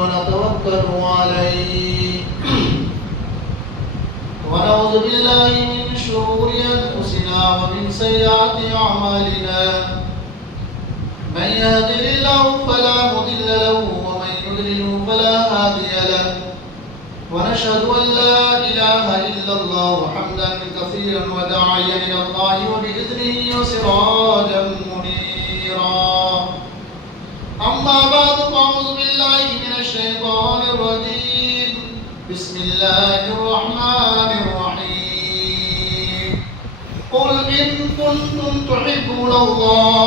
ونتوكل عليه ونعوذ بالله من شرور أنفسنا ومن سيئات أعمالنا من يهده الله فلا مضل له ومن يضلل فلا هادي له ونشهد أن لا إله إلا الله حمدا كثيرا وداعيا إلى الله وبإذنه وسراجا منيرا أما بعد فأعوذ بالله من الشيطان الرجيم بسم الله الرحمن الرحيم قل إن كنتم تحبون الله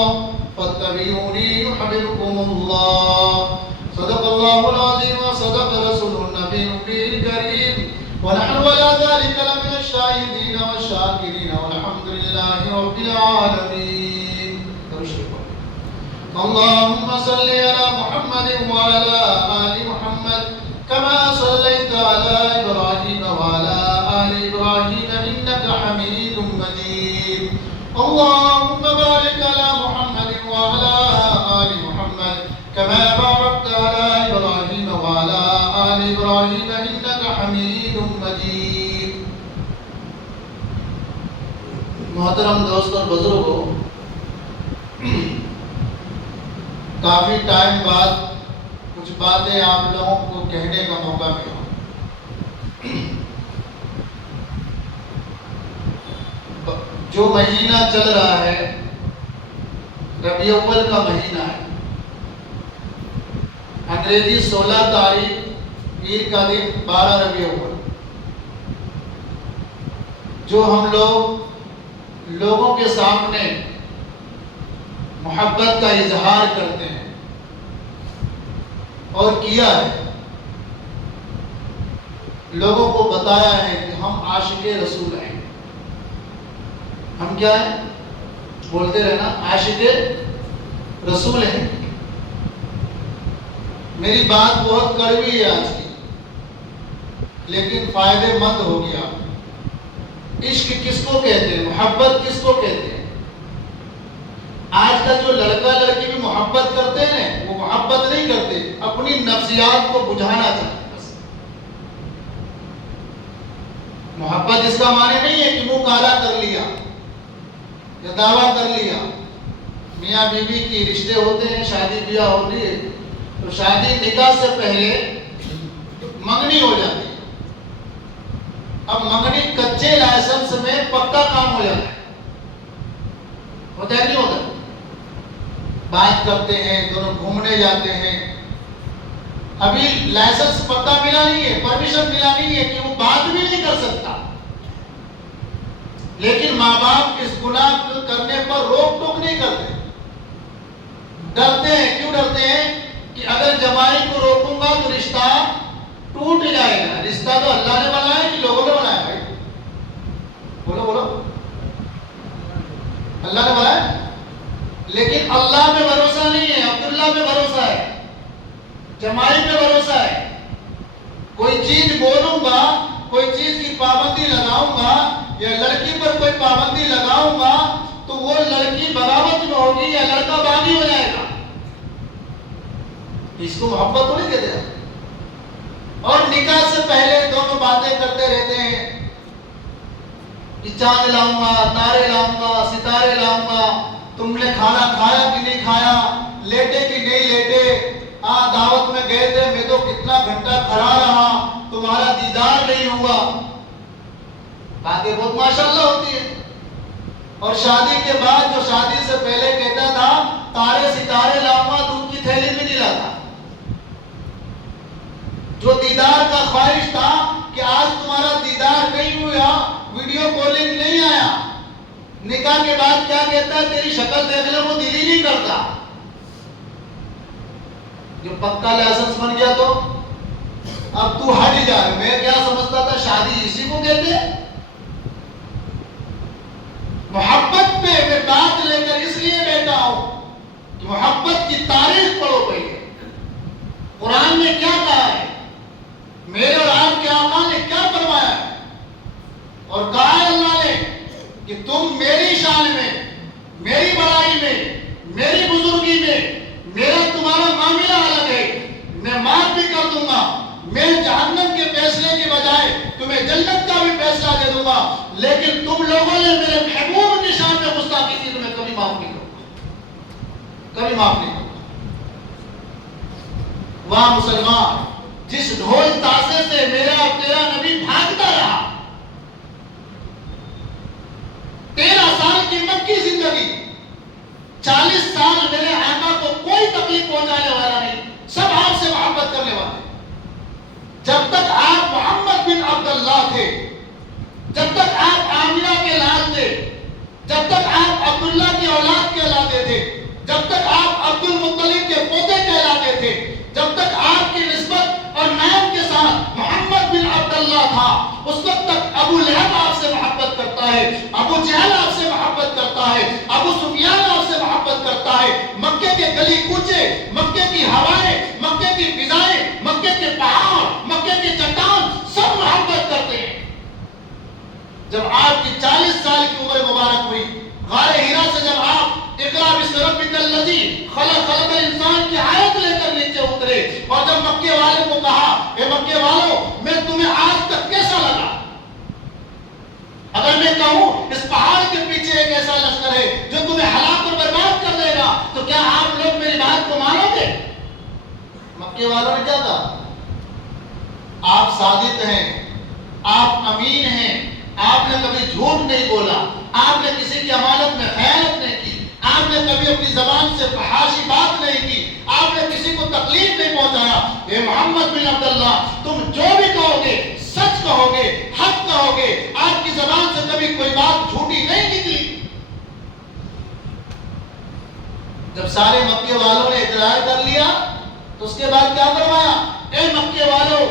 فاتبعوني يحببكم الله صدق الله العظيم وصدق رسوله النبي الكريم ونحن على ذلك لمن الشاهدين والشاكرين والحمد لله رب العالمين. اللهم صل على محمد وعلى آل محمد كما صليت على إبراهيم وعلى آل إبراهيم إنك حميد مجيد. اللهم بارك على محمد وعلى آل محمد كما باركت على إبراهيم وعلى آل إبراهيم إنك حميد مجيد. محترم دوست اور بزرگوں، کافی ٹائم بعد کچھ باتیں آپ لوگوں کو کہنے کا موقع ملا. جو مہینہ چل رہا ہے ربیع الاول کا مہینہ ہے. انگریزی 16 تاریخ پیر کا دن 12 ربیع الاول. جو ہم لوگوں کے سامنے محبت کا اظہار کرتے ہیں اور کیا ہے، لوگوں کو بتایا ہے کہ ہم عاشق رسول ہیں. ہم کیا ہیں؟ بولتے رہنا، عاشق رسول ہیں. میری بات بہت کڑوی ہے آج کی، لیکن فائدے مند ہو گیا. عشق کس کو کہتے ہیں؟ محبت کس کو کہتے ہیں؟ آج کا جو لڑکا لڑکی بھی محبت کرتے ہیں وہ محبت نہیں کرتے، اپنی نفسیات کو بجھانا چاہتے ہیں بس. محبت اس کا معنی نہیں ہے کہ منہ کالا کر لیا یا دعویٰ کر لیا. میاں بیوی کی رشتے ہوتے ہیں، شادی بیاہ ہوتی ہے تو شادی نکاح سے پہلے منگنی ہو جاتی ہے. اب منگنی کچے لائسنس میں پکا کام ہو جاتا ہے. ہوتا ہے نہیں ہوتا؟ بات کرتے ہیں، دونوں گھومنے جاتے ہیں. ابھی لائسنس پکا ملا نہیں ہے، پرمیشن ملا نہیں ہے کہ وہ بات بھی نہیں کر سکتا، لیکن ماں باپ اس گناہ کرنے پر روک ٹوک نہیں کرتے. ڈرتے ہیں. کیوں ڈرتے ہیں؟ کہ اگر جمائی کو روکوں گا تو رشتہ ٹوٹ جائے گا. رشتہ تو اللہ نے بنایا کہ لوگوں نے بنایا؟ بھائی بولو بولو. اللہ نے بنایا، لیکن اللہ پہ بھروسہ نہیں ہے، عبداللہ پہ بھروسہ ہے، جمائی پہ بھروسہ ہے. کوئی چیز بولوں گا، کوئی چیز کی پابندی لگاؤں گا یا لڑکی پر کوئی پابندی لگاؤں گا تو وہ لڑکی بغاوت میں ہوگی یا لڑکا باغی ہو جائے گا. اس کو محبت تو نہیں کہتے. اور نکاح سے پہلے دونوں باتیں کرتے رہتے ہیں کہ چاند لاؤں گا، تارے لاؤں گا، ستارے لاؤں گا، تم نے کھانا کھایا کہ نہیں کھایا، لیٹے کہ نہیں لیٹے. دعوت میں گئے تھے، میں تو کتنا گھنٹہ کھڑا رہا، تمہارا دیدار نہیں ہوا. باتیں بہت ماشاءاللہ ہوتی ہے. اور شادی کے بعد جو شادی سے پہلے کہتا تھا تارے ستارے لاؤں گا، دودھ کی تھیلی بھی نہیں لاتا. جو دیدار کا خواہش تھا کہ آج تمہارا دیدار نہیں ہوا، ویڈیو کالنگ نہیں آیا، نکاح کے بعد کیا کہتا ہے؟ تیری شکل دیکھنے کو دل ہی نہیں کرتا. جو پکا لائسنس بن گیا تو اب تو ہٹ جا. میں کیا سمجھتا تھا شادی اسی کو کہتے ہیں. محبت پہ میں بات لے کر اس لیے بیٹھا ہوں کہ محبت کی تاریخ پڑھو پہلے. قرآن نے کیا کہا ہے، میرے اور آپ کے آقا نے کیا فرمایا ہے. اور کہا ہے اللہ نے کہ تم میری شان میں، میری بڑائی میں، میری بزرگی میں، میرا تمہارا معاملہ الگ ہے. میں معاف بھی کر دوں گا، میں جہنم کے فیصلے کی بجائے تمہیں جنت کا بھی فیصلہ دے دوں گا، لیکن تم لوگوں نے میرے محبوب کی شان میں گستاخی کی، تمہیں کبھی معاف نہیں کروں گا، کبھی معاف نہیں کروں گا۔ وہاں مسلمان جس ڈھول تازے سے میرا اور تیرا نبی بھاگتا رہا، 13 سال کی مکی زندگی، 40 سال میرے آقا کو کوئی تکلیف پہنچانے والا نہیں، سب آپ سے محبت کرنے والے۔ جب تک آپ محمد بن عبداللہ تھے، جب تک آپ آمنہ کے لال تھے، جب تک آپ عبداللہ کی اولاد کہلاتے تھے، جب تک آپ عبد المطلب کے پوتے کہلاتے تھے، جب تک آپ کی نسبت اور نام کے ساتھ محمد بن عبداللہ تھا، اس وقت تک ابو لہب آپ سے محبت کرتا ہے، ابو جہل آپ سے محبت کرتا ہے، ابو سفیان آپ سے محبت کرتا ہے۔ مکے کے گلی کوچے، مکے کی ہوائیں، مکے کی فضائیں، مکے کے پہاڑ، مکے کی چٹان سب محبت کرتے ہیں۔ جب آپ کی 40 سال کی عمر مبارک ہوئی، غار ہیرا سے جب آپ اقرا بسم ربک الذی خلق الانسان کی آیت لے کر نیچے اترے، اور جب مکے والے کو کہا، اے مکے والوں، میں تمہیں آج تک کیسا لگا؟ اگر میں کہوں اس پہاڑ کے پیچھے ایک ایسا لشکر ہے جو تمہیں ہلاک اور برباد کر دے گا، تو کیا آپ لوگ میری بات کو مانو گے؟ مکے والوں نے کیا کہا؟ آپ صادق ہیں، آپ امین ہیں، آپ نے کبھی جھوٹ نہیں بولا، آپ نے کسی کی امانت میں خیانت نہیں کی، آپ نے کبھی اپنی زبان سے فحاشی بات نہیں کی، آپ نے کسی کو تکلیف نہیں پہنچایا۔ اے محمد بن عبداللہ، تم جو بھی کہو گے سچ کہو گے، حق کہو گے، آپ کی زبان سے کبھی کوئی بات جھوٹی نہیں نکلی۔ جب سارے مکے والوں نے اقرار کر لیا تو اس کے بعد کیا فرمایا؟ اے مکے والوں،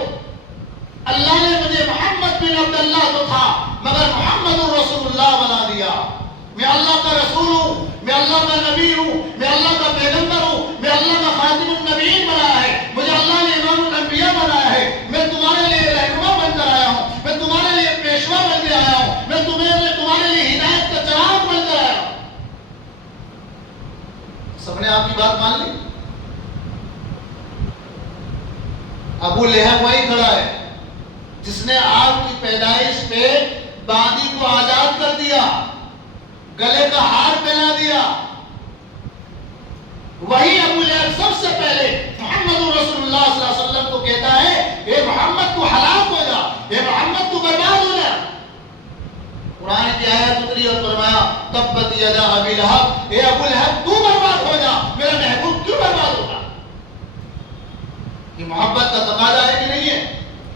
اللہ نے مجھے محمد بن عبداللہ تو تھا مگر محمد رسول اللہ بنا دیا۔ میں اللہ کا رسول ہوں، میں اللہ کا نبی ہوں، میں اللہ کا پیغمبر ہوں، میں اللہ کا خاتم النبیین بنایا ہے، مجھے اللہ نے امام الانبیاء بنایا ہے، میں تمہارے لیے رہنما بن کر آیا ہوں، میں تمہارے لیے پیشوا بن کے آیا ہوں، میں تمہارے لیے ہدایت کا چراغ بن کر آیا ہوں۔ سب نے آپ کی بات مان لی؟ ابو لہب وہی کھڑا ہے جس نے آپ کی پیدائش پہ باندی کو آزاد کر دیا، گلے کا ہار پہنا دیا۔ وہی ابو لہب سب سے پہلے محمد رسول اللہ صلی اللہ علیہ وسلم کو کہتا ہے، اے محمد تو ہلاک ہو جا، اے محمد تو برباد ہو جا۔ قرآن کی آیت اتری اور فرمایا، تبت یدا ابی لہب، اے ابو لہب تو برباد ہو جا، میرا محبوب کیوں برباد ہوگا؟ یہ محبت کا تقاضا ہے کہ نہیں ہے؟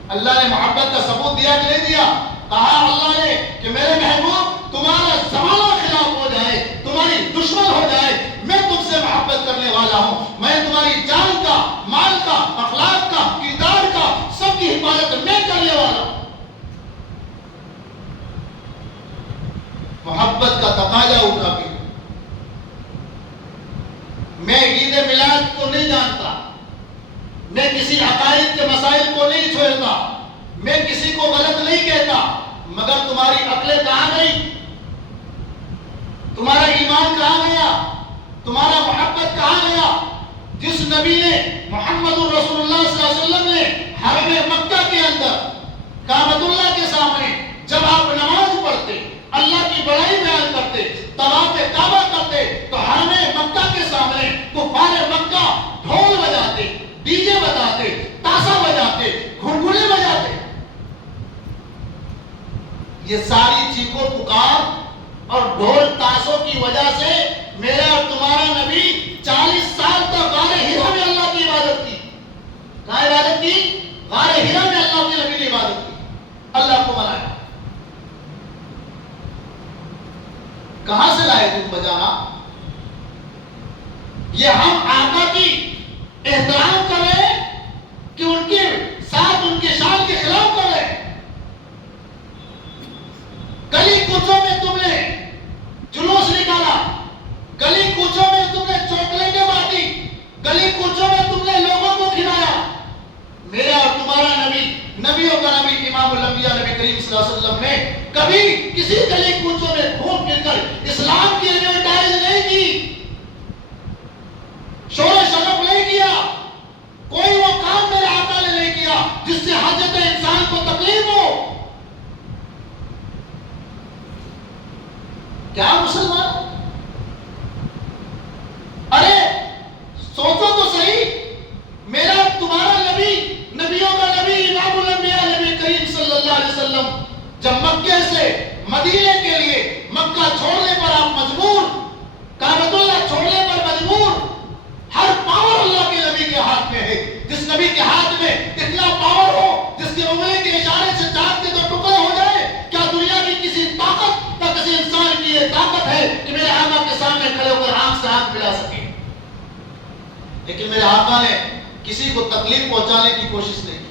اللہ نے محبت کا ثبوت دیا کہ نہیں دیا؟ کہا اللہ نے کہ میرے محبوب تمہارا زمانہ خلاف ہو جائے، تمہاری دشمن ہو جائے، میں تم سے محبت کرنے والا ہوں، میں تمہاری جان کا، مال کا، اخلاق کا، کردار کا سب کی حفاظت میں کرنے والا ہوں۔ محبت کا تقاضا اٹھا کے میں عید میلاد کو نہیں جانتا، میں کسی عقائد کے مسائل کو نہیں چھوڑتا، میں کسی کو غلط نہیں کہتا، مگر تمہاری عقلیں کہاں گئی؟ تمہارا ایمان کہاں گیا؟ تمہارا محبت کہاں گیا؟ جس نبی نے محمد رسول اللہ صلی اللہ علیہ وسلم نے حرم مکہ کے اندر کعبۃ اللہ کے سامنے جب آپ نماز پڑھتے، اللہ کی بڑائی بیان کرتے، طواف کعبہ کرتے، تو حرم مکہ کے سامنے کفار مکہ ڈھول بجاتے، ڈی جے بجاتے، تاشا بجاتے، گھنگھرے بجاتے۔ یہ ساری چیخو پکار اور ڈھول تاشوں کی وجہ سے میرا اور تمہارا نبی 40 سال تک غار ہیرا میں اللہ کی عبادت کی۔ کہاں عبادت کی؟ غار ہیرا میں اللہ کے نبی نے عبادت کی، اللہ کو منایا۔ کہاں سے لائے تم بجانا؟ یہ ہم آقا کی احترام کر رہے ہیں کہ ان کے ساتھ ان کے شان کے خلاف کر رہے ہیں؟ گلی کوچوں میں تم نے جلوس نکالا، گلی کوچوں میں تم نے چاکلیٹیں بانٹی، گلی کوچوں میں تم نے لوگوں کو کھلایا۔ میرا اور تمہارا نبی، نبیوں کا نبی امام الانبیاء نبی کریم صلی اللہ علیہ وسلم نے کبھی کسی گلی کوچوں میں گھوم پھر کر اسلام کی ایڈورٹائز نہیں کی، شور و شرف نہیں کیا، کوئی وہ کام میرے آقا نے مکے سے مدینے کے لیے مکہ چھوڑنے پر آپ مجبور، کعبۃ اللہ چھوڑنے پر مجبور، ہر پاور اللہ کے نبی کے ہاتھ میں ہے۔ جس نبی کے ہاتھ میں اتنا پاور ہو، جس کے انگلی کے اشارے سے چاند کے 2 ٹکڑے ہو جائے، کیا دنیا کی کسی طاقت یا کسی انسان کی یہ طاقت ہے کہ میرے آقا کے سامنے کھڑے ہو کر آنکھ سے آنکھ ملا سکے؟ لیکن میرے آقا نے کسی کو تکلیف پہنچانے کی کوشش نہیں کی۔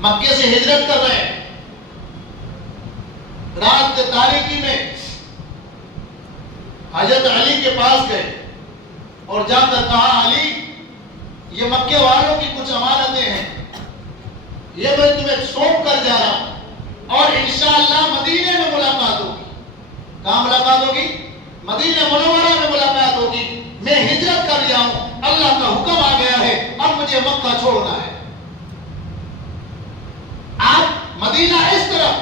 مکے سے ہجرت کر رہے ہیں، رات کے تاریکی میں حضرت علی کے پاس گئے اور جا کر کہا، علی یہ مکے والوں کی کچھ امانتیں ہیں، یہ میں تمہیں سونپ کر جا رہا ہوں اور انشاءاللہ مدینے میں ملاقات ہوگی۔ کہاں ملاقات ہوگی؟ مدینہ منورہ میں ملاقات ہوگی۔ میں ہجرت کر جاؤں، اللہ کا حکم آ گیا ہے، اب مجھے مکہ چھوڑنا ہے۔ آپ مدینہ اس طرف،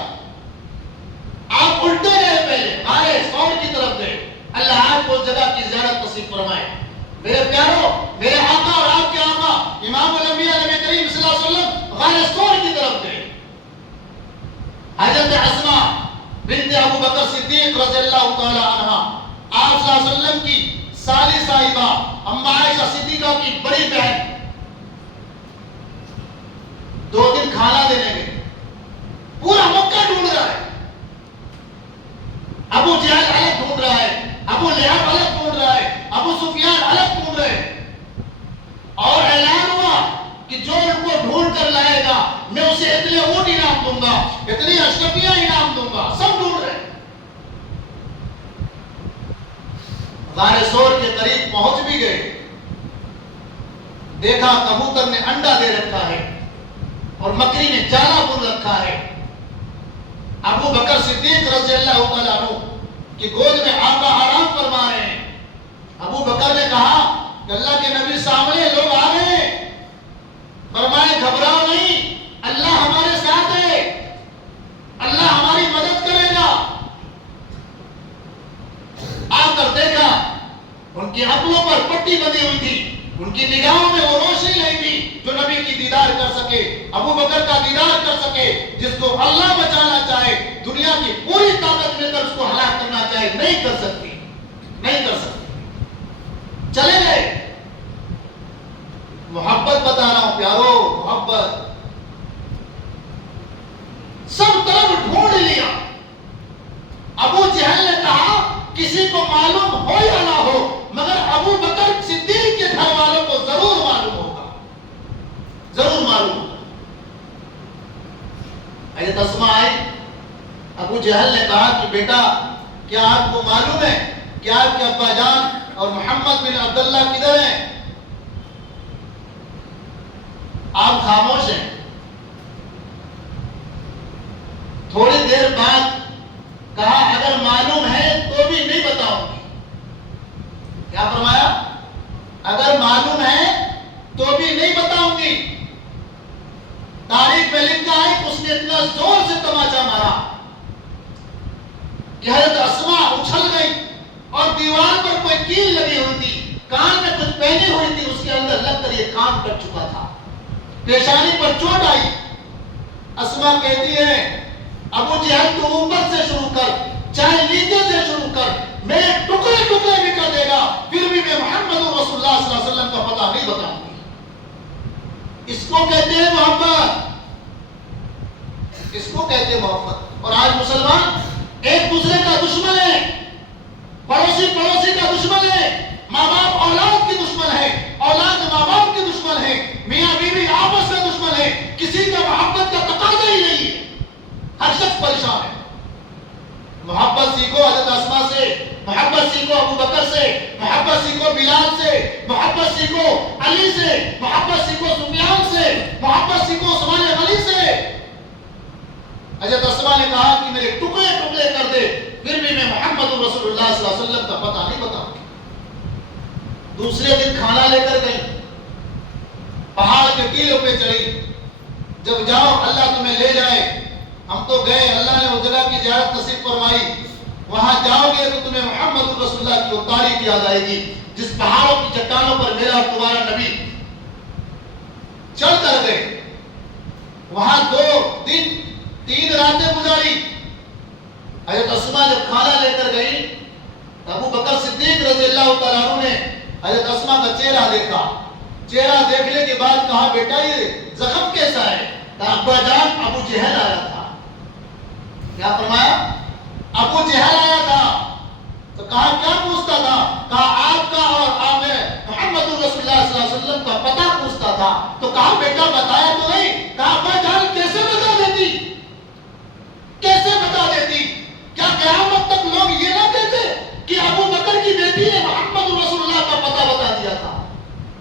آپ الٹے گئے، پہلے غار ثور کی طرف گئے۔ اللہ آپ کو اس جگہ کی زیارت نصیب فرمائے۔ میرے پیاروں، میرے آقا اور آپ کے آقا امام الانبیاء نبی کریم صلی اللہ علیہ وسلم غار ثور کی طرف گئے۔ حضرت اسماء بنت ابو بکر صدیق رضی اللہ تعالی عنہ، آپ صلی اللہ علیہ وسلم کی سالی صاحبہ اما عائشہ صدیقہ کی بڑی بہن، 2 دن کھانا دینے گئے۔ پورا مکہ ڈھونڈ رہا ہے، ابو جہل الگ ڈھونڈ رہا ہے، ابو لہب الگ ڈھونڈ رہا ہے، ابو سفیان الگ ڈھونڈ رہے ہیں، اور اعلان ہوا کہ جو ان کو ڈھونڈ کر لائے گا میں اسے اتنے اونٹ انعام دوں گا، اتنی اشرفیاں انعام دوں گا۔ سب ڈھونڈ رہے ہیں۔ غار ثور کے قریب پہنچ بھی گئے، دیکھا کبوتر نے انڈا دے رکھا ہے اور مکری نے جالا بن رکھا ہے۔ ابو بکر صدیق رضی اللہ تعالیٰ عنہ کی گود میں آقا آرام فرما رہے ہیں۔ ابو بکر نے کہا کہ اللہ کے نبی سامنے لوگ آ رہے ہیں، فرمائے گھبراؤ نہیں، اللہ ہمارے ساتھ ہے، اللہ ہماری مدد کرے گا۔ آ کر دیکھا ان کی عقلوں پر پٹی بندھی ہوئی تھی، ان کی نگاہوں میں وہ روشنی نہیں تھی جو نبی کی دیدار کر سکے، ابو بکر کا دیدار کر سکے۔ جس کو اللہ بچانا چاہے، دنیا کی پوری طاقت لے کر اس کو ہلاک کرنا چاہے، نہیں کر سکتی، نہیں کر سکتی۔ چلے گئے۔ محبت بتا رہا ہوں پیارو، محبت سب طرف ڈھونڈ لیا۔ ابو جہل نے کہا کسی کو معلوم ہو یا نہ ہو مگر ابو بکر صدیق کے گھر والوں کو ضرور معلوم ہوگا، ضرور معلوم ہوگا۔ حضرت اسماء آئی، ابو جہل نے کہا کہ بیٹا کیا آپ کو معلوم ہے کہ آپ کے ابا جان اور محمد بن عبداللہ کدھر ہیں؟ آپ خاموش ہیں۔ تھوڑی دیر بعد کہا اگر معلوم ہے تو بھی نہیں بتاؤں گی۔ کیا فرمایا؟ اگر معلوم ہے تو بھی نہیں بتاؤں گی۔ تاریخ میں لکھا ہے کہ اس نے اتنا زور سے تماچا مارا کہ حضرت اسماء اچھل گئی اور دیوار پر کوئی کیل لگی ہوئی تھی، کان میں کچھ پہنی ہوئی تھی، اس کے اندر لگ کر یہ کام کر چکا تھا۔ پیشانی پر چوٹ آئی۔ اسماء کہتی ہے ابو جہل تو اوپر سے شروع کر، چاہے نیچے سے شروع کر، میں ٹکڑے ٹکڑے بھی کر دے گا، پھر بھی میں محمد رسول اللہ صلی اللہ علیہ وسلم کا پتہ نہیں بتاؤں گی۔ اس کو کہتے ہیں محبت، اس کو کہتے ہیں محبت۔ اور آج مسلمان ایک دوسرے کا دشمن ہے، پڑوسی پڑوسی کا دشمن ہے، ماں باپ اولاد کی دشمن ہے، اولاد ماں باپ کی دشمن ہے، میاں بیوی آپس میں دشمن ہے، کسی کا محبت کا تقاضا ہی نہیں ہے، ہر شخص پریشان ہے۔ محبت سیکھو حضرت اسماء سے، محبت سیکھو ابو بکر سے، محبت سیکھو بلال سے، محبت سیکھو علی سے، محبت سیکھو سفیان سے، محبت سیکھو عثمان غنی سے۔ حضرت اسماء نے کہا کہ میرے ٹکڑے ٹکڑے کر دے، پھر بھی میں محمد رسول اللہ صلی اللہ علیہ وسلم کا پتہ نہیں بتاؤں گی۔ دوسرے دن کھانا لے کر گئی، پہاڑ کے ٹیلوں پہ چڑھی، جب جاؤ اللہ تمہیں لے جائے۔ ہم تو گئے، اللہ نے وہ جگہ کی زیارت نصیب فرمائی، وہاں جاؤ گے تو تمہیں محمد رسول اللہ کی وہ تاریخ یاد آئے گی جس پہاڑوں کی چٹانوں پر میرا اور تمہارا نبی چڑھ کر گئے۔ وہاں 2 تین راتیں گزاری. حضرت اسماء جب کھانا لے کر گئی تو ابو بکر صدیق رضی اللہ تعالیٰ عنہ نے حضرت اسماء کا چہرہ دیکھا. چہرہ دیکھنے کے بعد کہا بیٹا یہ زخم کیسا ہے؟ کہا ابا جان ابو جہل آیا تھا. کیا فرمایا؟ ابو جہل آیا تھا. تو کہا کیا پوچھتا تھا؟ کہا آپ کا اور آپ محمد رسول اللہ صلی اللہ علیہ وسلم کا پتہ پوچھتا تھا. تو کہا بیٹا بتایا تو نہیں. کہا ابا جان کیسے بتا دیتی؟ کیسے بتا دیتی؟ کیا قیامت تک لوگ یہ نہ کہتے کہ ابو بکر کی بیٹی نے محمد رسول اللہ کا پتہ بتا دیا تھا؟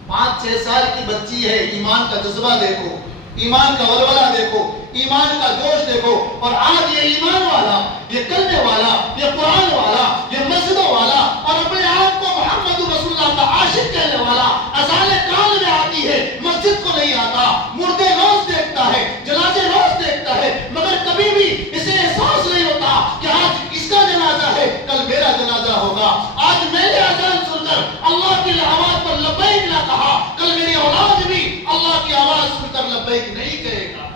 5-6 سال کی بچی ہے. ایمان کا جذبہ دیکھو, ایمان کا ولولہ دیکھو, ایمان کا جوش دیکھو. اور آج یہ ایمان والا, یہ کلمے والا, یہ قرآن والا, یہ مسجدوں والا اور اپنے آپ کو محمد رسول اللہ کا عاشق کہنے والا اذان کان میں آتی ہے, مسجد کو نہیں آتا, مردے روز دیکھتا ہے, جنازے روز دیکھتا ہے, مگر کبھی بھی اسے احساس نہیں ہوتا کہ آج اس کا جنازہ ہے کل میرا جنازہ ہوگا. آج میں نے اذان سن کر اللہ کی آواز پر لبیک نہ کہا, کل میری اولاد بھی اللہ کی آواز سن کر لبیک نہیں کہے گا,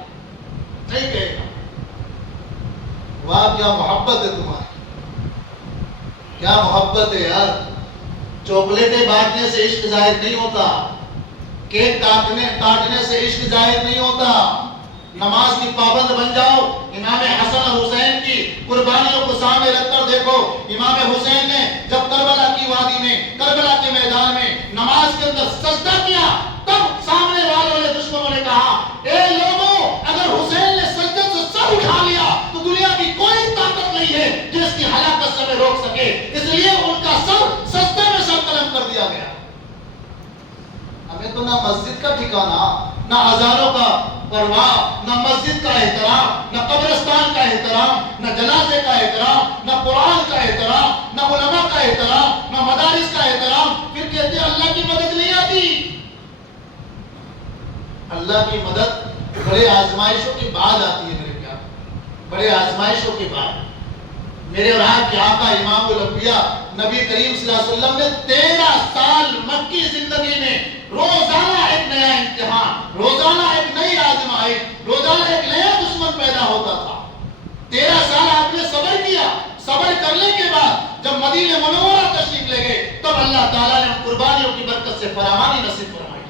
نہیں کہے گا. واہ کیا محبت ہے تمہاری, کیا محبت ہے یار. چاکلیٹیں بانٹنے سے عشق ظاہر نہیں ہوتا, کیک کاٹنے سے عشق ظاہر نہیں ہوتا. نماز کی پابند بن جاؤ. امام حسن اور حسین کی قربانیوں کو سامنے رکھ کر دیکھو. امام حسین نے جب کربلا کی وادی میں, کربلا کے میدان میں نماز کے اندر سجدہ کیا, تب سامنے والوں نے, دشمنوں نے کہا اے لوگوں اگر حسین نے سجدے سے سر اٹھا لیا تو دنیا کی کوئی طاقت نہیں ہے جو اس کی ہلاکت سے روک سکے. اس لیے ان کا سر سجدے میں سر قلم کر دیا گیا. ہمیں تو نہ مسجد کا ٹھکانہ, نہ اذانوں کا پرواہ, نہ مسجد کا احترام, نہ قبرستان کا احترام, نہ جنازے کا احترام, نہ قرآن کا احترام, نہ علماء کا احترام, نہ مدارس کا احترام. پھر کہتے ہیں اللہ کی مدد نہیں آتی. اللہ کی مدد بڑے آزمائشوں کے بعد آتی ہے میرے پیار, بڑے آزمائشوں کے بعد. میرے اور آپ کے آقا امام الانبیاء نبی کریم صلی اللہ علیہ وسلم نے 13 سال مکی زندگی میں روزانہ ایک نیا امتحان, روزانہ ایک نئی آزمائش, روزانہ ایک نیا دشمن پیدا ہوتا تھا. 13 سال آپ نے صبر کیا. صبر کرنے کے بعد جب مدینہ منورہ تشریف لے گئے تب اللہ تعالیٰ نے ان قربانیوں کی برکت سے فراوانی نصیب فرمائی,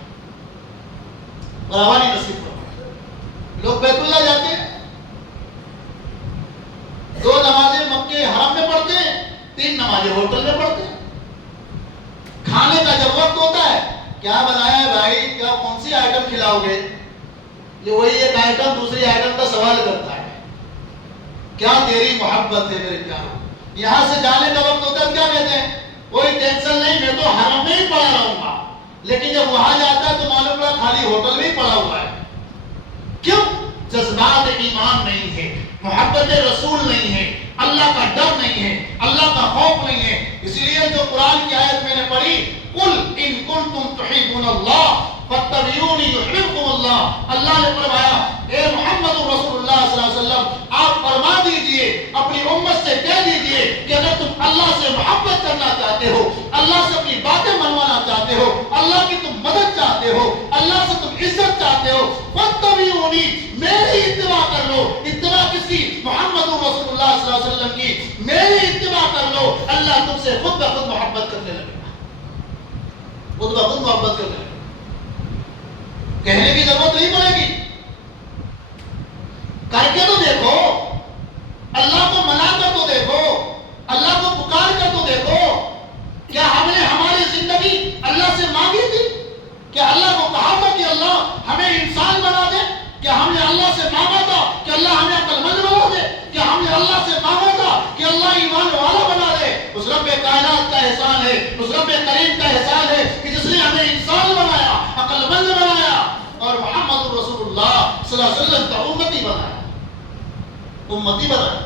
فراوانی نصیب فرمائی. لوگ بیت اللہ جاتے ہیں, 2 نمازیں مکے حرم میں پڑھتے ہیں, 3 نمازیں ہوٹل میں پڑھتے ہیں. کھانے کا جب وقت ہوتا ہے, کیا بنایا ہے بھائی, کیا کون سی آئٹم کھلاؤ گے, یہ وہی ایک آئٹم دوسری آئٹم کا سوال کرتا ہے. کیا تیری محبت ہے میرے پیاروں. یہاں سے جانے کا وقت ہوتا ہے کیا کہتے ہیں, کوئی ٹینشن نہیں, میں تو حرم میں ہی پڑا رہوں گا. لیکن جب وہاں جاتا ہے تو معلوم پڑا خالی ہوٹل میں ہی پڑا ہوا ہے. کیوں؟ جذبات ایمان نہیں ہے, محبت رسول نہیں ہے, اللہ کا ڈر نہیں ہے, اللہ کا خوف نہیں ہے. اسی لیے جو قرآن کی آیت میں نے پڑھی, قل ان کنتم تحبون اللہ فاتبعونی یحببکم اللہ, اللہ نے فرمایا اے محمد رسول اللہ صلی اللہ علیہ وسلم آپ فرما دیجئے, اپنی امت سے کہہ دیجئے کہ اگر تم اللہ سے محبت کرنا چاہتے ہو, اللہ سے اپنی باتیں منوانا چاہتے ہو, اللہ کی تم مدد چاہتے ہو, اللہ سے تم عزت چاہتے ہو, فاتبعونی میری اتباع کر لو. اتباع کس کی؟ محمد رسول اللہ صلی اللہ علیہ وسلم کی. میری اتباع کر لو, اللہ تم سے خود بخود محبت کرنے لگے گا, خود بخود محبت کرنے لگے گا. کہنے کی ضرورت نہیں پڑے گی, کر کے تو دیکھو, اللہ کو منا کر تو دیکھو, اللہ کو پکار کر تو دیکھو. کیا ہم نے ہماری زندگی اللہ سے مانگی تھی؟ کیا اللہ کو کہا تھا کہ اللہ ہمیں انسان بنا دے؟ کیا ہم نے اللہ سے مانگا تھا کہ اللہ ہمیں عقل مند بنا دے؟ کیا ہم نے اللہ سے مانگا تھا کہ اللہ ایمان والا بنا دے؟ اس رب کائنات کا احسان ہے, اس رب کریم کا احسان ہے کہ جس نے ہمیں انسان بنایا, عقل مند بنایا اور محمد رسول اللہ صلی اللہ علیہ وسلم کا امتی بنایا, امتی بنایا.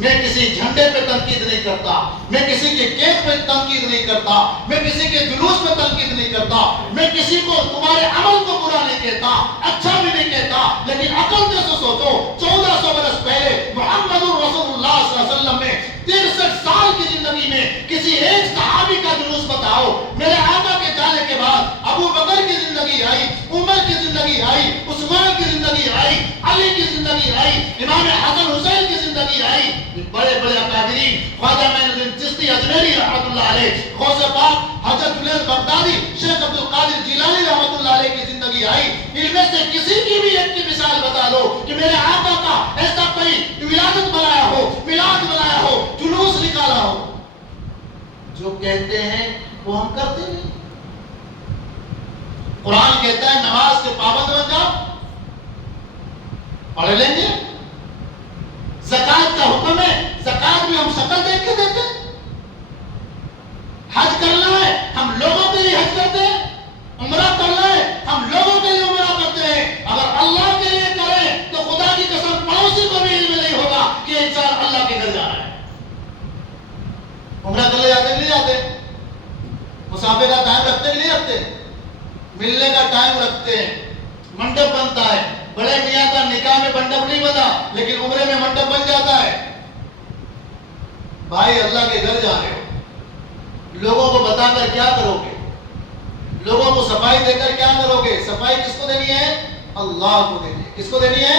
میں کسی جھنڈے پہ تنقید نہیں کرتا, میں کسی کے کیک پہ تنقید نہیں کرتا, میں کسی کے جلوس پہ تنقید نہیں کرتا, میں کسی کو تمہارے عمل کو برا نہیں کہتا, اچھا بھی نہیں کہتا. لیکن عقل سے سوچو, 1400 برس پہلے محمد رسول اللہ صلی اللہ علیہ وسلم نے 63 سال کی زندگی میں کسی ایک صحابی کا جلوس بتاؤ. میرے آقا کے جانے کے بعد ابو بکر کی زندگی آئی, عمر کی زندگی آئی, عثمان کی زندگی آئی, علی کی زندگی آئی، امام حسن حسین کی زندگی آئی، بڑے بڑے اکابرین، خواجہ معین الدین چشتی اجمیری رحمۃ اللہ علیہ، غوث پاک حضرت جنید بغدادی، شیخ عبد القادر جیلانی رحمۃ اللہ علیہ کی زندگی آئی، ان میں سے کسی کی بھی ایک کی مثال بتا دو کہ میرے آقا کا ایسا کوئی ولادت بنایا ہو، میلاد بنایا ہو، جلوس نکالا ہو۔ جو کہتے ہیں وہ ہم کرتے نہیں۔ قرآن کہتا ہے نماز کے پابند بن جاؤ، پڑھ لیں گے۔ زکات کا حکم ہے، زکات میں ہم شکل دیکھ کے دیتے۔ حج کرنا ہے ہم لوگوں کے لیے حج کرتے ہیں، عمرہ کرنا ہے ہم لوگوں کے لیے عمرہ کرتے ہیں۔ اگر اللہ کے لیے کریں تو خدا کی قسم پڑوسی کو بھی علم نہیں ہوگا کہ انسان اللہ کے گھر جا رہا ہے۔ عمرہ کر لے جاتے نہیں جاتے، مسافر کا ٹائم رکھتے کہ نہیں رکھتے، ملنے کا ٹائم رکھتے ہیں، منڈپ بنتا ہے۔ بڑے میاں کا نکاح میں منڈپ نہیں بنا لیکن عمرے میں منڈپ بن جاتا ہے۔ بھائی اللہ کے گھر جا رہے ہو، لوگوں کو بتا کر کیا کرو گے؟ لوگوں کو صفائی دے کر کیا کرو گے؟ صفائی کس کو دینی ہے؟ اللہ کو دینی ہے۔ کس کو دینی ہے؟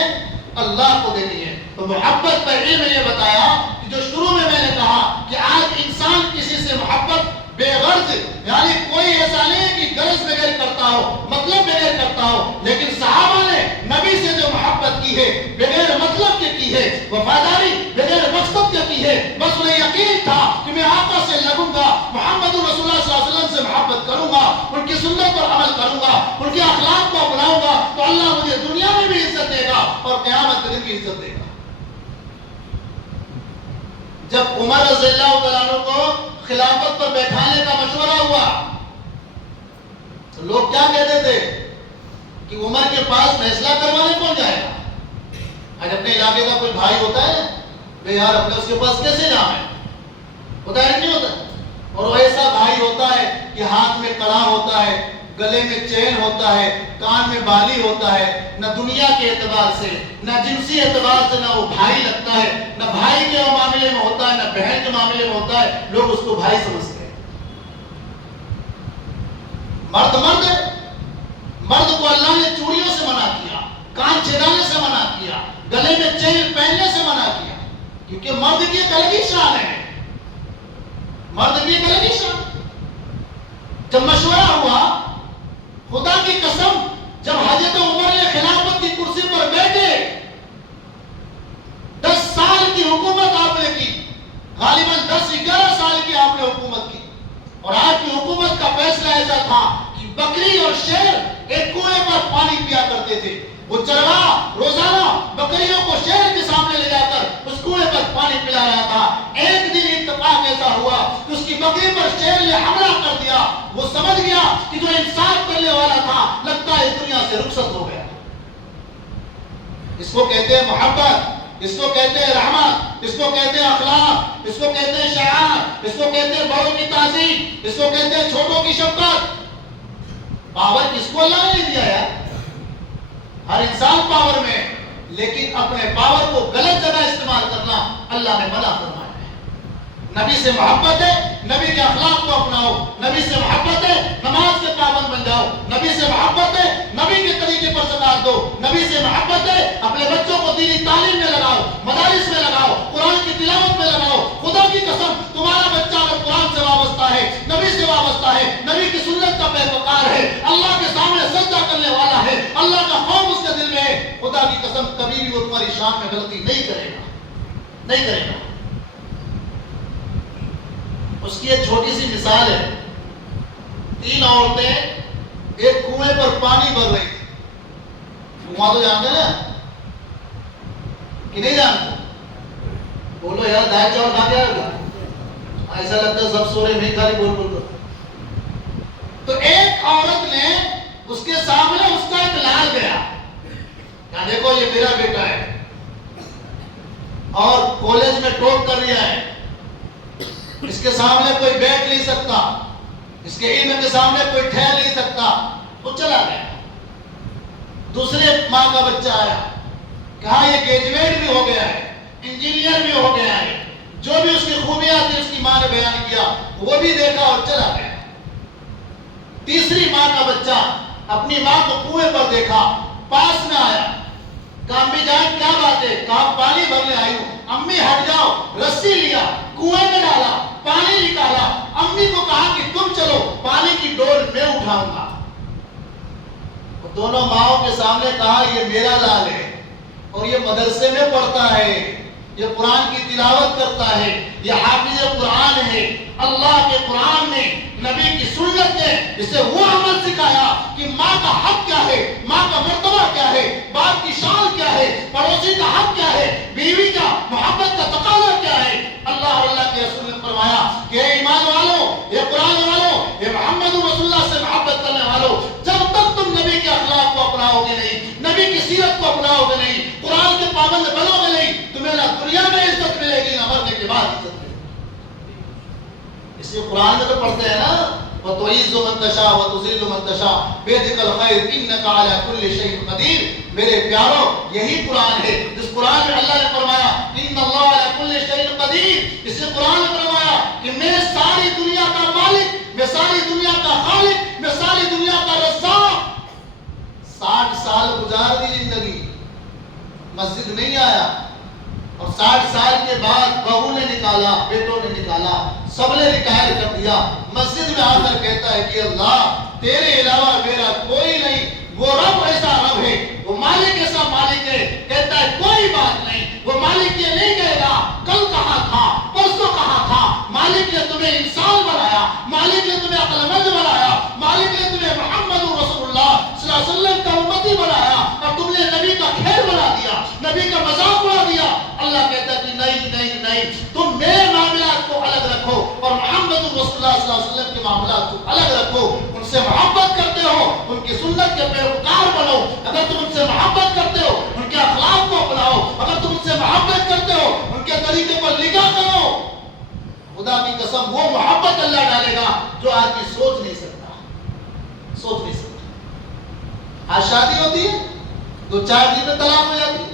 اللہ کو دینی ہے۔ تو محبت پر علم یہ بتایا کہ جو شروع میں نے کہا کہ آج انسان کسی سے محبت بے غرض، یعنی کوئی ایسا نہیں ہے کہ غرض بغیر کرتا ہو، مطلب بغیر کرتا ہو، لیکن صحابہ نے نبی سے جو محبت کی ہے بغیر مطلب کے کی ہے، وفاداری بغیر مقصد کے کی ہے۔ بس انہیں یقین تھا کہ میں آقا سے لگوں گا، محمد رسول اللہ صلی اللہ علیہ وسلم سے محبت کروں گا، ان کی سنت پر عمل کروں گا، ان کے اخلاق کو اپناؤں گا تو اللہ مجھے دنیا میں بھی عزت دے گا اور قیامت کے دن بھی عزت دے گا۔ جب عمر رضی اللہ تعالیٰ عنہ کو خلافت پر بیٹھانے کا مشورہ ہوا تو لوگ کیا کہتے تھے کہ عمر کے پاس فیصلہ کروانے کون جائے گا؟ آج اپنے علاقے کا کوئی بھائی ہوتا ہے بے یار اپنے اس کے پاس کیسے جام ہے؟ ہوتا ہے نہیں ہوتا؟ اور وہ ایسا بھائی ہوتا ہے کہ ہاتھ میں کڑا ہوتا ہے، گلے میں چین ہوتا ہے، کان میں بالی ہوتا ہے، نہ دنیا کے اعتبار سے نہ جنسی اعتبار سے نہ وہ بھائی لگتا ہے، نہ بھائی کے معاملے میں ہوتا ہے نہ بہن کے معاملے میں ہوتا ہے، لوگ اس کو بھائی سمجھتے ہیں۔ مرد کو اللہ نے چوڑیوں سے منع کیا، کان چھیدانے سے منع کیا، گلے میں چین پہننے سے منع کیا، کیونکہ مرد کی ایک الگ ہی شان ہے، مرد کی ایک الگ ہی شان۔ جب مشورہ ہوا، خدا کی قسم جب حضرت عمر نے خلافت کی کرسی پر بیٹھے، 10 سال کی حکومت آپ نے کی، غالباً 10-11 سال کی آپ نے حکومت کی، اور آپ کی حکومت کا فیصلہ ایسا تھا کہ بکری اور شیر ایک کنویں پر پانی پیا کرتے تھے۔ وہ چرواہ روزانہ بکریوں کو شیر کے سامنے لے جا کر اس کنویں پر پانی پلا رہا تھا۔ ایک دن اتفاق ایسا ہوا کہ اس کی بکری پر شیر نے حملہ کر دیا۔ وہ سمجھ گیا کہ جو انصاف کرنے والا تھا لگتا ہے اس دنیا سے رخصت ہو گیا۔ اس کو کہتے ہیں محبت، اس کو کہتے ہیں رحمت، اس کو کہتے ہیں اخلاق، اس کو کہتے ہیں شعار، اس کو کہتے ہیں بڑوں کی تعظیم، اس کو کہتے ہیں چھوٹوں کی شفقت۔ پاور کس کو اللہ نے نہیں دیا یار؟ ہر انسان پاور میں، لیکن اپنے پاور کو غلط جگہ استعمال کرنا اللہ نے منع فرمایا ہے۔ نبی سے محبت ہے، نبی کے اخلاق کو اپناؤ، نبی سے محبت ہے، نماز کے پابند بن جاؤ، نبی سے محبت ہے، نبی کے طریقے پر زکات دو، نبی سے محبت ہے، اپنے بچوں کو دینی تعلیم میں لگاؤ، مدارس میں لگاؤ، قرآن کی تلاوت میں لگاؤ۔ خدا کی قسم تمہارا بچہ اگر قرآن سے وابستہ ہے، نبی سے وابستہ ہے، نبی کی سنت کا پیروکار ہے، اللہ کے سامنے سجدہ کرنے والا ہے، اللہ کا خوف اس کے دل میں ہے، خدا کی قسم کبھی بھی وہ تمہاری شان میں غلطی نہیں کرے گا، نہیں کرے گا۔ اس کی ایک چھوٹی سی مثال ہے، 3 عورتیں ایک کنویں پر پانی بھر رہی تھی۔ کنواں تو جانتے نا کہ نہیں جانتے؟ بولو یار دال چاول کھا کے آئے، ایسا لگتا ہے سب سو رہے میں خالی بول کر۔ تو ایک عورت نے اس کے سامنے اس کا ایک لال گیا، کیا دیکھو یہ میرا بیٹا ہے اور کالج میں ٹاپ کر رہا ہے، اس کے سامنے کوئی بیٹھ نہیں سکتا، اس کے علم کے سامنے کوئی ٹھہر نہیں سکتا، تو چلا گیا۔ دوسرے ماں کا بچہ آیا، کہا یہ گریجویٹ بھی ہو گیا ہے، انجینئر بھی ہو گیا ہے، جو بھی اس کی خوبیاں تھی اس کی ماں نے بیان کیا، وہ بھی دیکھا اور چلا گیا۔ تیسری ماں کا بچہ اپنی ماں کو کنویں پر دیکھا، پاس میں آیا، کہا امی جان کیا بات ہے؟ کہا پانی بھرنے آئی ہوں۔ امی ہٹ جاؤ، رسی لیا، کنویں میں ڈالا، پانی نکالا، امی کو کہا کہ تم چلو، پانی کی ڈول میں اٹھاؤں گا۔ دونوں ماؤں کے سامنے کہا یہ میرا لال ہے اور یہ مدرسے میں پڑھتا ہے، یہ قرآن کی تلاوت کرتا ہے، یہ حافظ قرآن ہے۔ اللہ کے قرآن نے، نبی کی سنت نے اسے وہ عمل سکھایا کہ ماں کا حق کیا ہے، ماں کا مرتبہ کیا ہے، باپ کی شان کیا ہے، پڑوسی کا حق کیا ہے، بیوی کا محبت کا تقاضا کیا ہے۔ اللہ اور اللہ کے رسول نے فرمایا کہ اے ایمان والوں، یہ قرآن والوں، یہ محمد رسول اللہ سے محبت کرنے والوں، جب تک تم نبی کے اخلاق کو اپناؤ گے نہیں، نبی کی سیرت کو اپناؤ گے نہیں، قرآن کے پابند بنو گے نہیں، تمہیں نہ دنیا میں عزت ملے گی، نہ مرنے کے بعد عزت ملے گی۔ اس لیے قرآن میں تو پڑھتے ہیں نا، وَتُعِزُّ مَن تَشَاءُ وَتُذِلُّ مَن تَشَاءُ بِيَدِكَ الْخَيْرُ إِنَّكَ عَلَى كُلِّ شَيْءٍ قَدِيرٌ۔ میرے پیارو، یہی قرآن ہے جس قرآن میں اللہ نے فرمایا إِنَّ اللَّهَ عَلَى كُلِّ شَيْءٍ قَدِيرٌ۔ اس نے قرآن میں فرمایا کہ میں ساری دنیا کا مالک، میں ساری دنیا کا خالق، میں ساری دنیا کا رزاق۔ 60 سال گزار دی زندگی، مسجد نہیں آیا، اور 60 سال کے بعد بہو نے نکالا، بیٹوں نے نکالا، سب نے نکال کر دیا، مسجد میں آ کر کہتا ہے کہ اللہ تیرے علاوہ میرا کوئی نہیں، وہ رب ایسا رب ہے، وہ مالک ایسا مالک ہے، کہتا ہے کوئی بات نہیں، وہ مالک یہ نہیں کہے گا کل کہاں تھا، پرسوں کہاں تھا، مالک نے تمہیں انسان بنایا، مالک نے تمہیں عقل مند بنایا، مالک نے تمہیں محمد رسول اللہ صلی اللہ علیہ وسلم کا امتی بنایا، اور تم نے نبی کا خیر بنا دیا، نبی کا مذاق بنا دیا۔ اللہ کہتا ہے کہ نہیں نہیں نہیں، تم میرے معاملات کو الگ رکھو اور محمد رسول اللہ صلی اللہ علیہ وسلم کے معاملات کو الگ رکھو، ان سے محبت کرتے ہو، ان کی سنت کے پیروکار بنو، اگر تم ان سے محبت کرتے ہو ان کے اخلاق کو اپناؤ، اگر تم ان سے محبت کرتے ہو ان کے طریقے پر نگاہ کرو، خدا کی قسم وہ محبت اللہ ڈالے گا جو آدمی سوچ نہیں سکتا، سوچ نہیں سکتا۔ آج شادی ہوتی ہے 2-4 دن میں طلاق ہو جاتی ہے،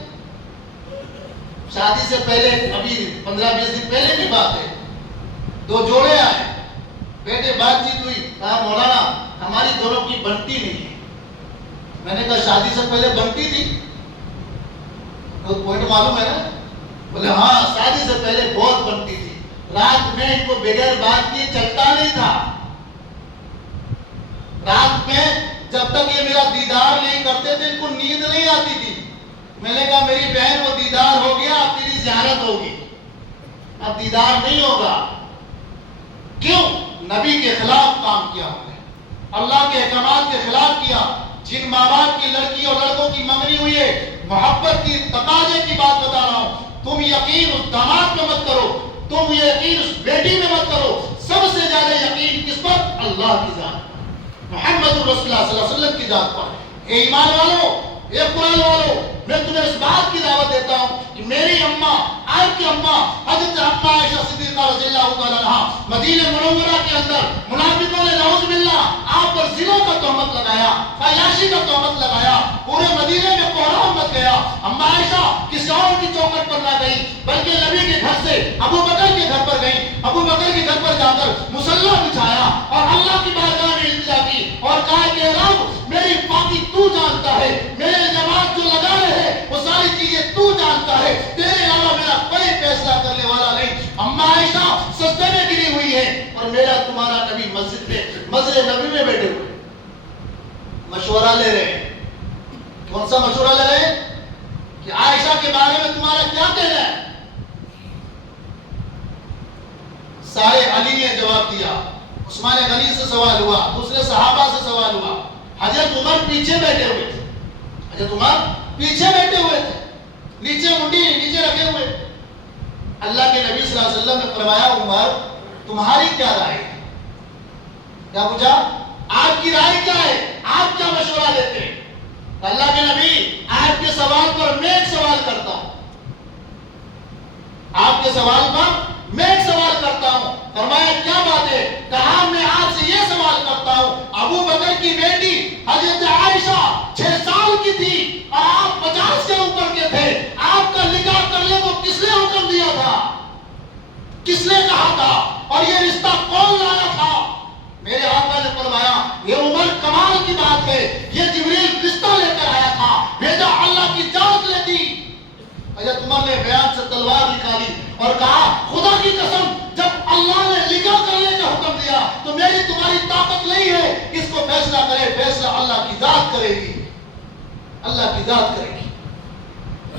شادی سے پہلے ابھی 15-20 دن پہلے کی بات ہے، 2 جوڑے آئے، بیٹے بات چیت ہوئی، کہا مولانا ہماری دونوں کی بنتی نہیں ہے۔ میں نے کہا شادی سے پہلے بنتی تھی؟ تو پوائنٹ معلوم ہے نا؟ بولے ہاں شادی سے پہلے بہت بنتی تھی، رات میں ان کو بغیر بات کیے چلتا نہیں تھا، رات میں جب تک یہ میرا دیدار نہیں کرتے تھے ان کو نیند نہیں آتی تھی۔ میں نے کہا میری بہن وہ دیدار ہو گیا، اب تیری زیارت ہوگی، اب دیدار نہیں ہوگا۔ کیوں؟ نبی کے خلاف کام کیا ہم نے، اللہ کے احکامات کے خلاف کیا۔ جن ماں باپ کی لڑکی اور لڑکوں کی منگنی ہوئی ہے، محبت کی تقاضے کی بات بتا رہا ہوں، تم یقین اس داماد میں مت کرو، تم یقین اس بیٹی میں مت کرو، سب سے زیادہ یقین کس پر؟ اللہ کی ذات پر، محمد رسول اللہ صلی اللہ علیہ وسلم کی ذات پر۔ اے ایمان والوں، اے قرآن والوں، میں تمہیں اس بات کی دعوت دیتا ہوں کہ میری اماں، آپ کی اماں حضرت اماں عائشہ صدیقہ رضی اللہ تعالیٰ عنہا، مدینہ منورہ کے اندر منافقوں نے نعوذ باللہ آپ پر زنا کا تہمت لگایا، فحاشی کا تہمت لگایا، پورے مدینے میں کوہرام مچ گیا۔ اماں عائشہ کسی اور کی چوکھٹ پر نہ گئی بلکہ نبی کے گھر سے ابو بکر کے گھر پر گئی، ابو بکر کے گھر پر جا کر مصلی بچھایا اور اللہ کی بارگاہ میں التجا کی اور کہا کہ رب میری پاکی تو جانتا ہے، میرے جماعت جو لگا رہے وہ ساری چیزیں تو جانتا ہے، تیرے علاوہ میرا کوئی فیصلہ کرنے والا نہیں۔ اماں عائشہ سجدے میں گری ہوئی ہے اور میرا تمہارا نبی مسجد نبی میں بیٹھے ہوئے مشورہ لے رہے ہیں۔ کون سا مشورہ لے رہے ہیں؟ کہ عائشہ کے بارے میں تمہارا کیا کہنا ہے؟ سارے علی نے جواب دیا، عثمان غنی سے سوال ہوا، دوسرے صحابہ سے سوال ہوا، حضرت عمر پیچھے بیٹھے ہوئے تھے، حضرت عمر پیچھے بیٹھے ہوئے تھے، نیچے منڈی نیچے رکھے ہوئے۔ اللہ کے نبی صلی اللہ علیہ وسلم نے فرمایا عمر تمہاری کیا رائے ہے؟ کیا پوچھا؟ آپ کی رائے کیا ہے؟ آپ کیا مشورہ دیتے ہیں؟ اللہ کے نبی آپ کے سوال پر میں ایک سوال کرتا ہوں، آپ کے سوال پر میں ایک سوال کرتا ہوں۔ فرمایا کیا بات ہے؟ کہا میں آپ سے یہ سوال کرتا ہوں، ابو بکر کی بیٹی حضرت عائشہ 6 سال کی تھی اور آپ 50 کے اوپر کے تھے، آپ کا نکاح کرنے کو کس نے حکم دیا تھا؟ کس نے کہا تھا؟ اور یہ رشتہ کون لایا تھا؟ میرے آقا نے فرمایا یہ عمر کمال کی بات ہے، یہ جبریل رشتہ لے کر آیا تھا، بھیجا اللہ کی جانچ لیتی عمر نے بیان سے تلوار نکالی اور کہا خدا کی قسم جب اللہ نے نکاح کرنے کا حکم دیا تو میری تمہاری طاقت نہیں ہے کہ اس کو فیصلہ کرے، فیصلہ اللہ کی ذات کرے گی، اللہ کی ذات کرے گی۔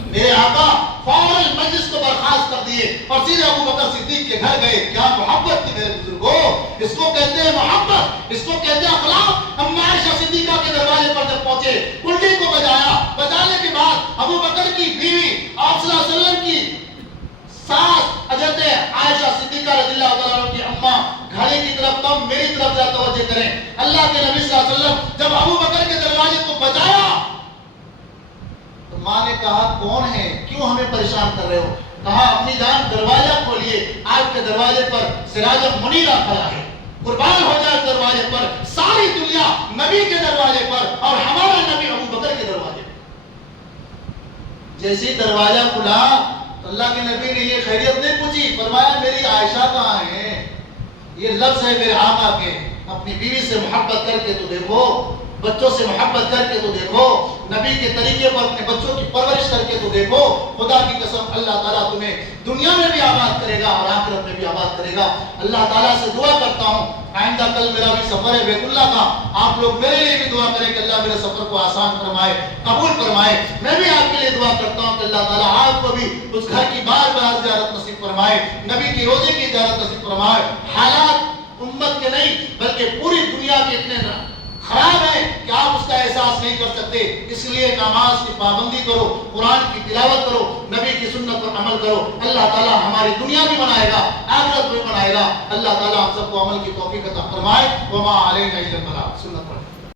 میرے آقا فوراً مجلس کو برخاست کر دیے اور سیدھے ابو بکر صدیق کے گھر گئے۔ کیا محبت تھی میرے بزرگوں، اس کو کہتے ہیں محبت، اس کو کہتے ہیں اخلاق۔ اما عائشہ صدیقہ کے دروازے پر جب پہنچے، کنڈی کو بجایا، بجانے کے بعد ابو بکر کی بیوی آپ صلی اللہ علیہ وسلم کی ساس حضرت عائشہ صدیقہ رضی اللہ تعالیٰ عنہ کی اماں گھڑی کی طرف کم میری طرف ذرا توجہ کریں۔ اللہ کے نبی صلی اللہ علیہ وسلم جب ابو بکر کے دروازے کو بجایا تو ماں نے کہا کون ہے، کیوں ہمیں پریشان کر رہے ہو؟ کہا اپنی جان دروازہ کھولیے، آپ کے دروازے پر سراج منیرہ کھڑا ہے، قربان ہو جائے دروازے پر ساری دنیا نبی کے دروازے پر اور ہمارا نبی ابو بکر کے دروازے پر۔ جیسی دروازہ کھلا اللہ کے نبی نے یہ خیریت نہیں پوچھی، فرمایا میری عائشہ کہاں ہے؟ یہ لفظ ہے میرے آقا کے، اپنی بیوی سے محبت کر کے تو دیکھو، بچوں سے محبت کر کے تو دیکھو، نبی کے طریقے پر اپنے بچوں کی پرورش کر کے تو دیکھو۔ خدا کی قسم اللہ تعالیٰ تمہیں دنیا میں بھی آباد کرے گا اور آخرت میں بھی آباد کرے گا۔ اللہ تعالیٰ سے دعا کرتا ہوں آئندہ کل میرا بھی سفر ہے بیت اللہ کا، آپ لوگ میرے لیے بھی دعا کریں کہ اللہ میرے سفر کو آسان فرمائے، قبول فرمائے۔ میں بھی آپ کے لیے دعا کرتا ہوں کہ اللہ تعالیٰ آپ کو بھی اس گھر کی بار بار زیارت نصیب فرمائے، نبی کی روزے کی زیارت نصیب فرمائے۔ حالات امت کے نہیں بلکہ پوری دنیا کے اتنے خراب ہے کہ آپ اس کا احساس نہیں کر سکتے، اس لیے نماز کی پابندی کرو، قرآن کی تلاوت کرو، نبی کی سنت پر عمل کرو۔ اللہ تعالیٰ ہماری دنیا بھی بنائے گا، آخرت بھی بنائے گا۔ اللہ تعالیٰ ہم سب کو عمل کی توفیق عطا فرمائے۔ وما علینا الا البلاغ۔ سنت پر